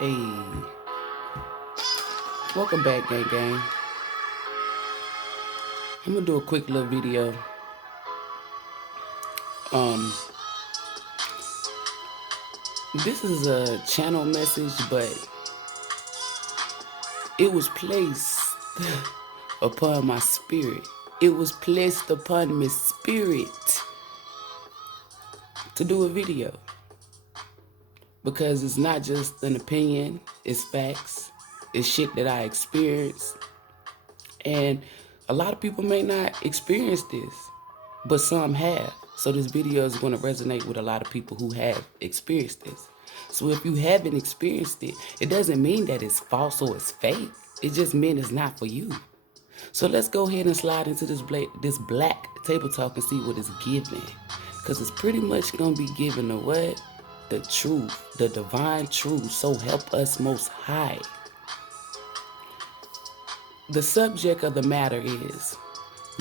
Hey, welcome back, gang. I'm gonna do a quick little video. Um, this is a channel message, but it was placed upon my spirit. It was placed upon my spirit to do a video because it's not just an opinion, it's facts, it's shit that I experienced, and a lot of people may not experience this, but some have. So this video is going to resonate with a lot of people who have experienced this. So if you haven't experienced it, it doesn't mean that it's false or it's fake. It just means it's not for you. So let's go ahead and slide into this black table talk and see what it's giving. Because it's pretty much going to be giving the what? The truth, the divine truth. So help us most high. The subject of the matter is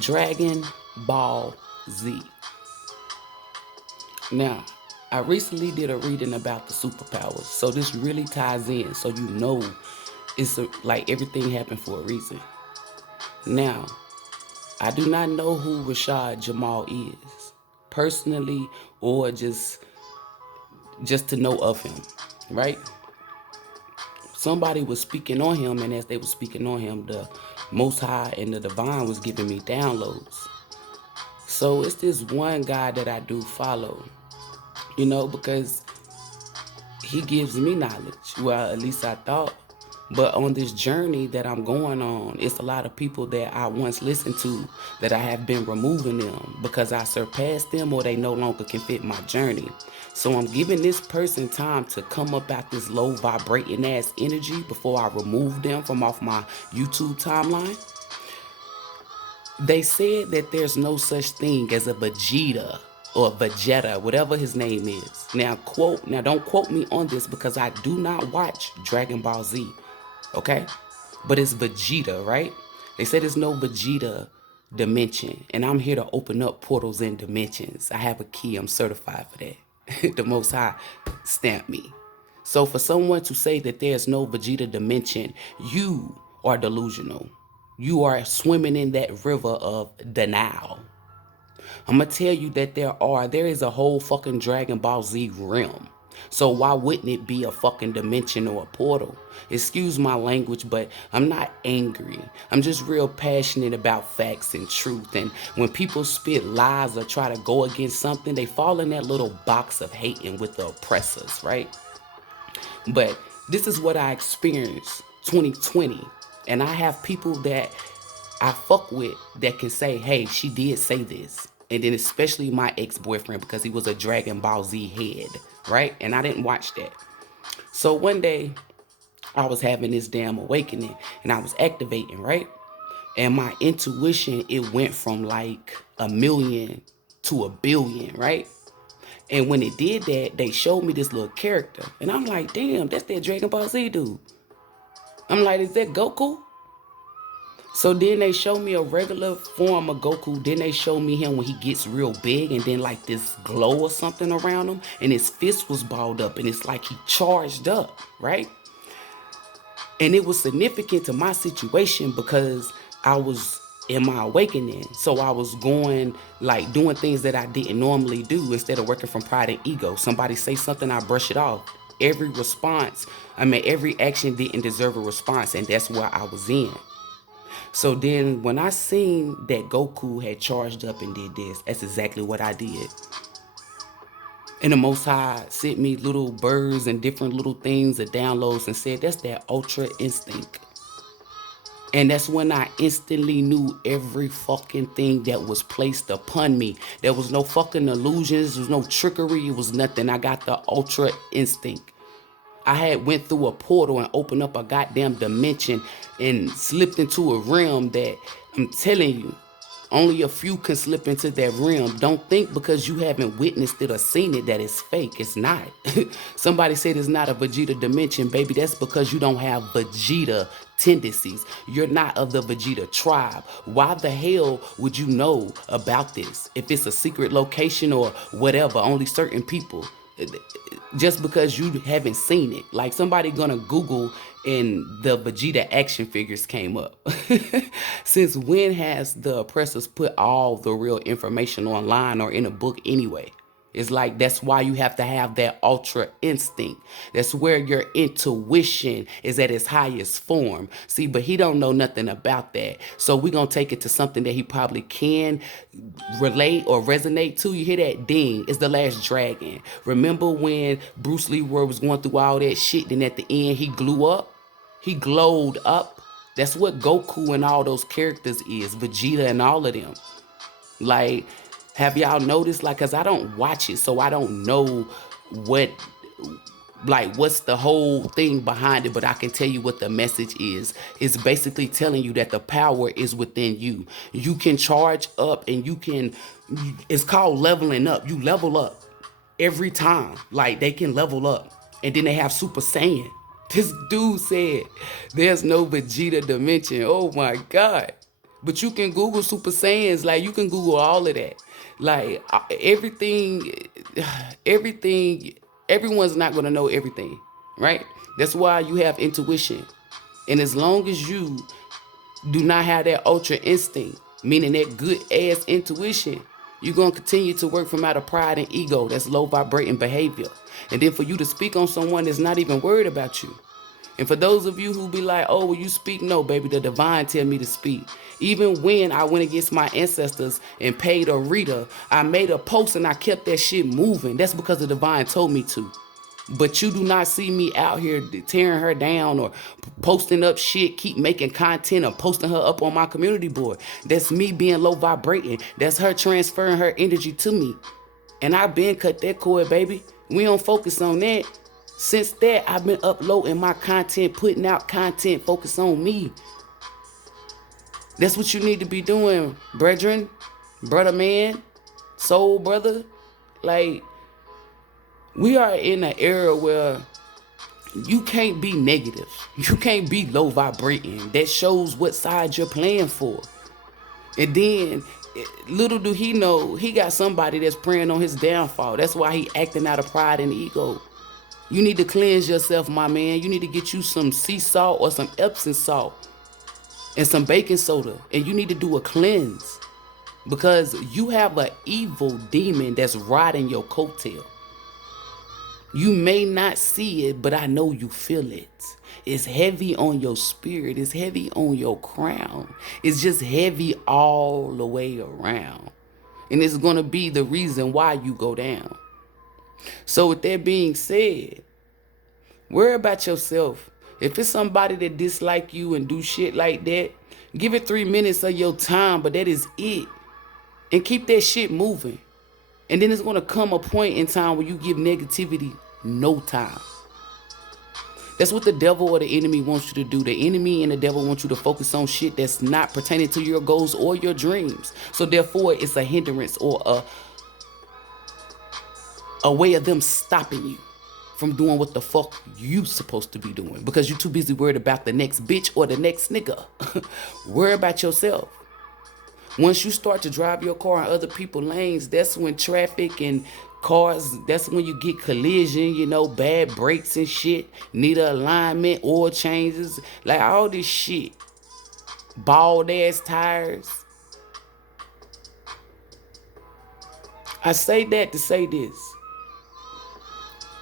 Dragon Ball Z. Now, I recently did a reading about the superpowers, so this really ties in, so you know it's like everything happened for a reason. Now, I do not know who Rashad Jamal is, personally, or just to know of him, right? Somebody was speaking on him, and as they were speaking on him, the Most High and the Divine was giving me downloads. So it's this one guy that I do follow, you know, because he gives me knowledge. Well, at least I thought. But on this journey that I'm going on, it's a lot of people that I once listened to that I have been removing them because I surpassed them or they no longer can fit my journey. So I'm giving this person time to come up out this low vibrating ass energy before I remove them from off my YouTube timeline. They said that there's no such thing as a Vegeta or Vegeta, whatever his name is. Now don't quote me on this because I do not watch Dragon Ball Z, okay? But it's Vegeta, right? They said there's no Vegeta dimension, and I'm here to open up portals and dimensions. I have a key, I'm certified for that. The Most High stamped me. So for someone to say that there's no Vegeta dimension, you are delusional. You are swimming in that river of denial. I'm going to tell you that there is a whole fucking Dragon Ball Z realm. So why wouldn't it be a fucking dimension or a portal? Excuse my language, but I'm not angry. I'm just real passionate about facts and truth. And when people spit lies or try to go against something, they fall in that little box of hating with the oppressors, right? But this is what I experienced 2020. And I have people that I fuck with that can say, hey, she did say this. And then especially my ex-boyfriend because he was a Dragon Ball Z head, right? And I didn't watch that. So one day I was having this damn awakening and I was activating, right? And my intuition, it went from like 1,000,000 to 1,000,000,000, right? And when it did that, they showed me this little character. And I'm like, damn, that's that Dragon Ball Z dude. I'm like, is that Goku? So then they show me a regular form of Goku. Then they show me him when he gets real big and then like this glow or something around him. And his fist was balled up and it's like he charged up, right? And it was significant to my situation because I was in my awakening. So I was going like doing things that I didn't normally do instead of working from pride and ego. Somebody say something, I brush it off. Every action didn't deserve a response, and that's where I was in. So then when I seen that Goku had charged up and did this, that's exactly what I did. And the Most High sent me little birds and different little things and downloads and said, that's that ultra instinct. And that's when I instantly knew every fucking thing that was placed upon me. There was no fucking illusions, there was no trickery, it was nothing. I got the ultra instinct. I had went through a portal and opened up a goddamn dimension and slipped into a realm that I'm telling you, only a few can slip into that realm. Don't think because you haven't witnessed it or seen it that it's fake. It's not. Somebody said it's not a Vegeta dimension, baby. That's because you don't have Vegeta tendencies. You're not of the Vegeta tribe. Why the hell would you know about this? If it's a secret location or whatever, only certain people. just because you haven't seen it. Like somebody gonna Google and the Vegeta action figures came up. Since when has the oppressors put all the real information online or in a book anyway? It's like that's why you have to have that ultra instinct. That's where your intuition is at its highest form. See, but he don't know nothing about that. So we're going to take it to something that he probably can relate or resonate to. You hear that ding? It's the last dragon. Remember when Bruce Lee was going through all that shit, then at the end he glowed up? He glowed up. That's what Goku and all those characters is. Vegeta and all of them. Like, have y'all noticed? Like, cause I don't watch it, so I don't know what's the whole thing behind it, but I can tell you what the message is. It's basically telling you that the power is within you. You can charge up and it's called leveling up. You level up every time. Like, they can level up. And then they have Super Saiyan. This dude said there's no Vegeta dimension. Oh my God. But you can Google Super Saiyans. Like, you can Google all of that. Like, everyone's not going to know everything, right? That's why you have intuition. And as long as you do not have that ultra instinct, meaning that good ass intuition, you're going to continue to work from out of pride and ego. That's low vibrating behavior. And then for you to speak on someone that's not even worried about you. And for those of you who be like, oh, will you speak? No, baby, the divine tell me to speak. Even when I went against my ancestors and paid a reader, I made a post and I kept that shit moving. That's because the divine told me to. But you do not see me out here tearing her down or posting up shit, keep making content or posting her up on my community board. That's me being low vibrating. That's her transferring her energy to me. And I've been cut that cord, baby. We don't focus on that. Since that, I've been uploading my content, putting out content, focus on me. That's what you need to be doing, brethren, brother man, soul brother. Like, we are in an era where you can't be negative. You can't be low vibrating. That shows what side you're playing for. And then, little do he know, he got somebody that's preying on his downfall. That's why he acting out of pride and ego. You need to cleanse yourself, my man. You need to get you some sea salt or some Epsom salt and some baking soda. And you need to do a cleanse. Because you have an evil demon that's riding your coattail. You may not see it, but I know you feel it. It's heavy on your spirit. It's heavy on your crown. It's just heavy all the way around. And it's going to be the reason why you go down. So with that being said, worry about yourself. If it's somebody that dislike you and do shit like that, give it 3 minutes of your time, but that is it. And keep that shit moving. And then it's going to come a point in time where you give negativity no time. That's what the devil or the enemy wants you to do. The enemy and the devil want you to focus on shit that's not pertaining to your goals or your dreams. So therefore, it's a hindrance or a way of them stopping you from doing what the fuck you supposed to be doing because you're too busy worried about the next bitch or the next nigga. Worry about yourself. Once you start to drive your car in other people's lanes, that's when traffic and cars, that's when you get collision, you know, bad brakes and shit, need a alignment, oil changes, like all this shit. Bald ass tires. I say that to say this.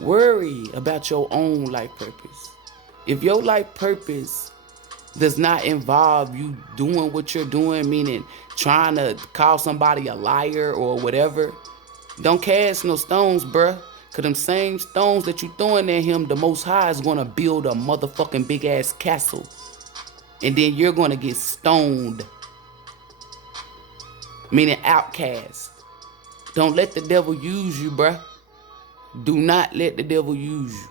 Worry about your own life purpose. If your life purpose does not involve you doing what you're doing, meaning trying to call somebody a liar or whatever, don't cast no stones, bruh. Cause them same stones that you throwing at him, the Most High is gonna build a motherfucking big ass castle. And then you're gonna get stoned. Meaning outcast. Don't let the devil use you, bruh. Do not let the devil use you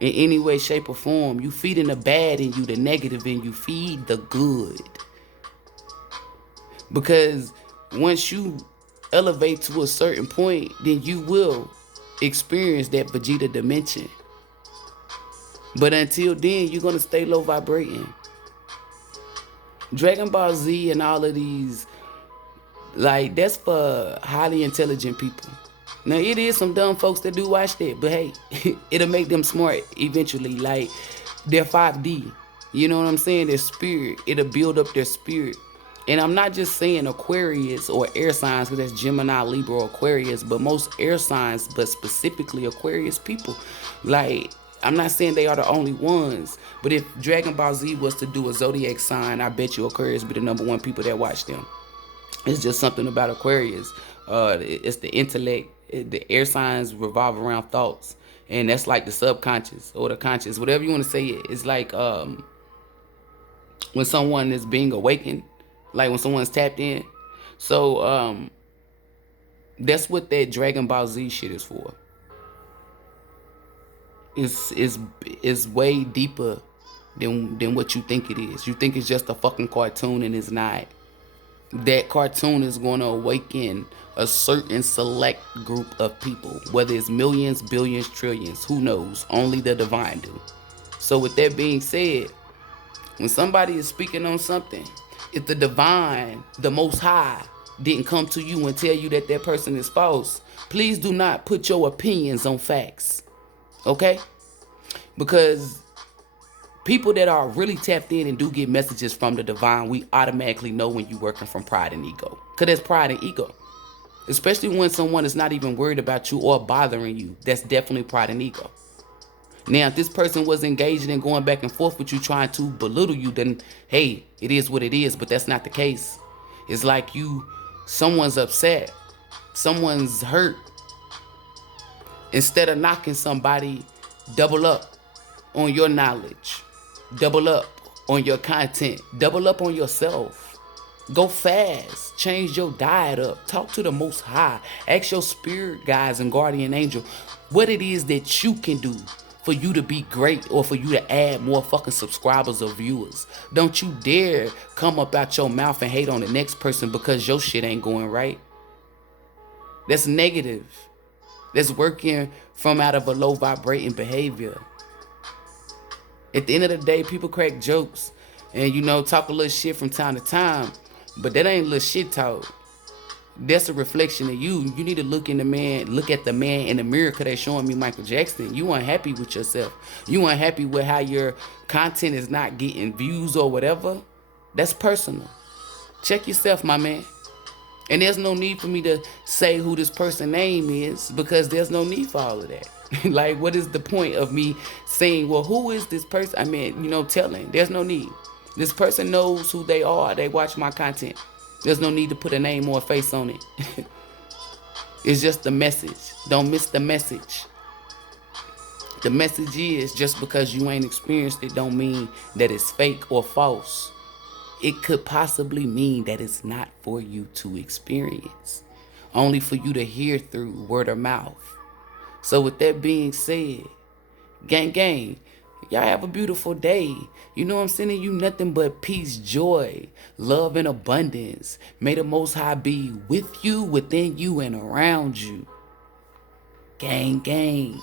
in any way, shape, or form. You feeding the bad in you, the negative in you. Feed the good. Because once you elevate to a certain point, then you will experience that Vegeta dimension. But until then, you're going to stay low vibrating. Dragon Ball Z and all of these, like, that's for highly intelligent people. Now, it is some dumb folks that do watch that, but hey, it'll make them smart eventually. Like, they're 5D. You know what I'm saying? Their spirit. It'll build up their spirit. And I'm not just saying Aquarius or air signs, because that's Gemini, Libra, Aquarius, but most air signs, but specifically Aquarius people. Like, I'm not saying they are the only ones, but if Dragon Ball Z was to do a zodiac sign, I bet you Aquarius be the #1 people that watch them. It's just something about Aquarius. It's the intellect. The air signs revolve around thoughts, and that's like the subconscious or the conscious, whatever you want to say. It's like when someone is being awakened, like when someone's tapped in. So that's what that Dragon Ball Z shit is for. It's way deeper than what you think it is. You think it's just a fucking cartoon, and it's not. That cartoon is going to awaken a certain select group of people, whether it's millions, billions, trillions, who knows? Only the divine do. So with that being said, when somebody is speaking on something, if the divine, the most high, didn't come to you and tell you that that person is false, please do not put your opinions on facts. Okay? Because people that are really tapped in and do get messages from the divine, we automatically know when you're working from pride and ego. Because there's pride and ego. Especially when someone is not even worried about you or bothering you. That's definitely pride and ego. Now, if this person was engaging and going back and forth with you, trying to belittle you, then, hey, it is what it is. But that's not the case. It's like someone's upset. Someone's hurt. Instead of knocking somebody, double up on your knowledge. Double up on your content. Double up on yourself. Go fast. Change your diet up. Talk to the Most High. Ask your spirit guides and guardian angel what it is that you can do for you to be great, or for you to add more fucking subscribers or viewers. Don't you dare come up out your mouth and hate on the next person because your shit ain't going right. That's negative. That's working from out of a low vibrating behavior. At the end of the day, people crack jokes and, talk a little shit from time to time, but that ain't little shit talk. That's a reflection of you. You need to look at the man in the mirror, because they showing me Michael Jackson. You unhappy with yourself. You unhappy with how your content is not getting views or whatever. That's personal. Check yourself, my man. And there's no need for me to say who this person's name is, because there's no need for all of that. Like, what is the point of me saying, well, who is this person? I mean, telling. There's no need. This person knows who they are. They watch my content. There's no need to put a name or a face on it. It's just the message. Don't miss the message. The message is, just because you ain't experienced it don't mean that it's fake or false. It could possibly mean that it's not for you to experience. Only for you to hear through word of mouth. So with that being said, gang, y'all have a beautiful day. You know I'm sending you nothing but peace, joy, love, and abundance. May the Most High be with you, within you, and around you. Gang.